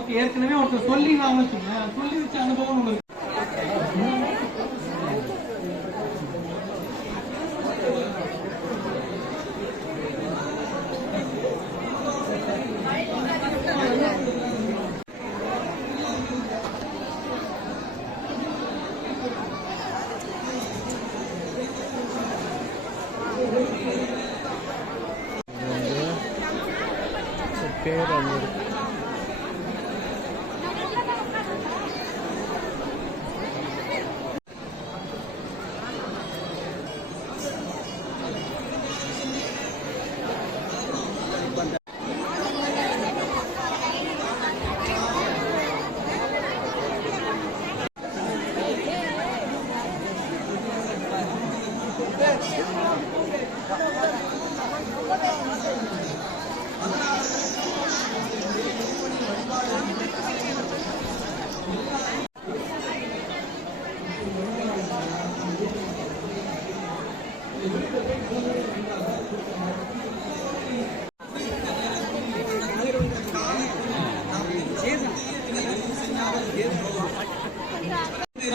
நமக்கு ஏற்கனவே ஒருத்தர் சொல்லி சொல்லி வச்ச அனுபவம் ஒன்று பேர்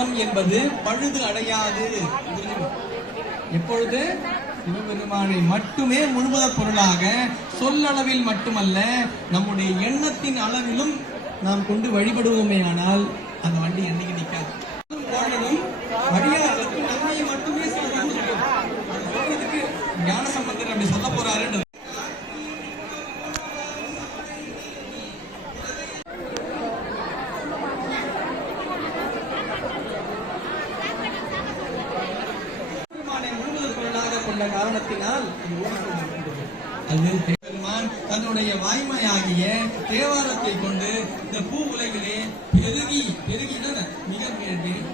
அங்கே என்பது பழுது அடையாது. எப்பொழுது சிவபெருமானை மட்டுமே முழுவதற் பொருளாக சொல்லளவில் மட்டுமல்ல நம்முடைய எண்ணத்தின் அளவிலும் நாம் கொண்டு வழிபடுவோமே ஆனால் அந்த வண்டி என்னைக்கு நிற்காது. வழியாளருக்கு நன்மையை மட்டுமே சொல்றதுக்கு ஞான சம்பந்தர் அப்படி சொல்ல போறாரு. காரணத்தினால் பெருமான் தன்னுடைய வாய்மையாகிய தேவாரத்தை கொண்டு இந்த பூ உலகிலே பெருகி மிக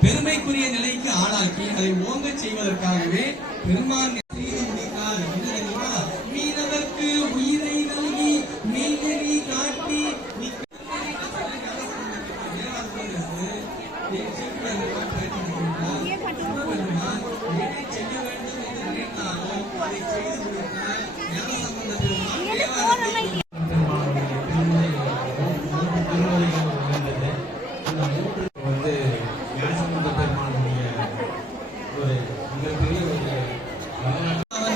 பெருமைக்குரிய நிலைக்கு ஆளாக்கி அதை ஓங்க செய்வதற்காகவே பெருமான் மீனவர்க்கு உயிரை நல்கி மெய்நெறி காட்டி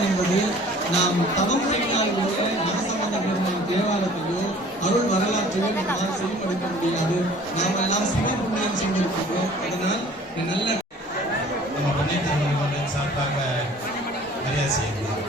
என்பது நாம் தவம் செய்தால் கூட ஞானசம்பந்த பெருமாள் தேவாலயத்தையோ அருள் வரலாற்றையோ நம்மால் செயல்படுத்த முடியாது. நாம் எல்லாம் சிவ புண்ணியம் செய்திருக்கிறோம். அதனால் நல்ல சார்பாக மரியாதை செய்யலாம்.